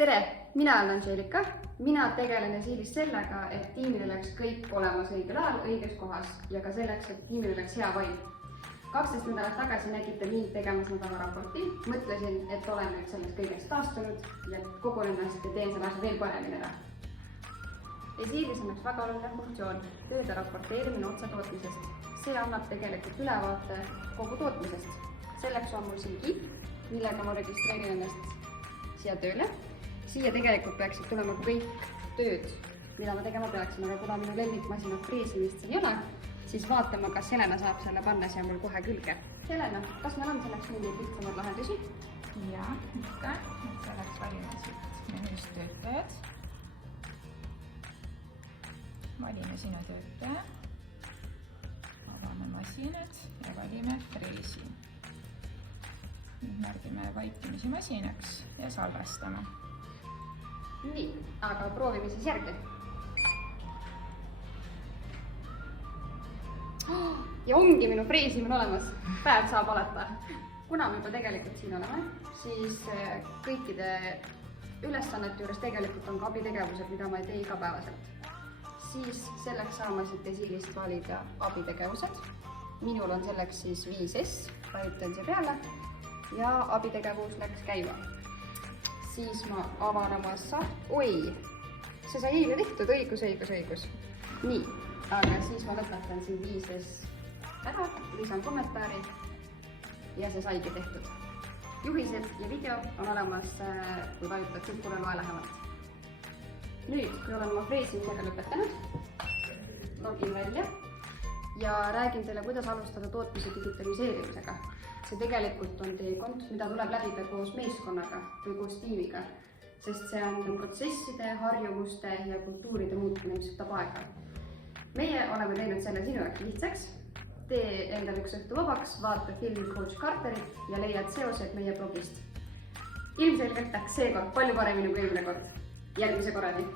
Tere, mina olen Angelika. Mina tegelen Esiilis sellega, et tiimil oleks kõik olemas õigel ajal õiges kohas ja ka selleks, et tiimil oleks hea vaim. 12 nädalat tagasi nägite mind tegemas nädalaraporti. Mõtlesin, et olen nüüd sellest kõigest taastunud ja kogun ennast ja teen selle asja veel paremini ära. Esiilis on üks väga oluline funktsioon, tööde raporteerimine otsetootmisest. See annab tegelikult ülevaate kogu tootmisest. Selleks on mul siin KIP, millega ma registreerin ennast siia tööle. Siia tegelikult peaksid tulema kõik tööd, mida ma tegema peaksin, aga kuna minu lemmikmasinat freesimist siin ei ole, siis vaatama, kas Helena saab selle panna siia mul kohe külge. Helena, kas meil on selleks mingeid lihtsamaid lahendusi? Jaa, ikka. Selleks valime siit menüüst töötajad. Valime sinu töötaja. Avame masinad ja valime freesi. Nüüd märgime vaikimise masinaks ja salvestame. Nii, aga proovime siis järgi. Ja ongi minu freesimine olemas. Päev saab oleta. Kuna me juba tegelikult siin oleme, siis kõikide ülesannete juures tegelikult on ka abitegevused, mida ma ei tee igapäevaselt. Siis selleks saama siit Esiilist valida abitegevused. Minul on selleks siis 5S, vajutan siia peale ja abitegevus läks käima. Siis ma avan oma Oi, see sai eile tehtud, õigus. Nii, aga siis ma lõpetan siin 5S ära, lisan kommentaari ja see saigi tehtud. Juhised ja video on olemas, kui vajutad siit kuule loe lähemalt. Nüüd, kui olen oma freesimisega lõpetanud, login välja ja räägin teile, kuidas alustada tootmise digitaliseerimisega. See tegelikult on teekond, mida tuleb läbida koos meeskonnaga või koos tiimiga, sest see on protsesside, harjumuste ja kultuuride muutmine, mis võtab aega. Meie oleme teinud selle sinu jaoks lihtsaks. Tee endale üks õhtu vabaks, vaata filmi Coach Carterit ja leiad seosed meie blogist. Ilmselgelt läks seekord palju paremini kui eelmine kord. Järgmise korrani!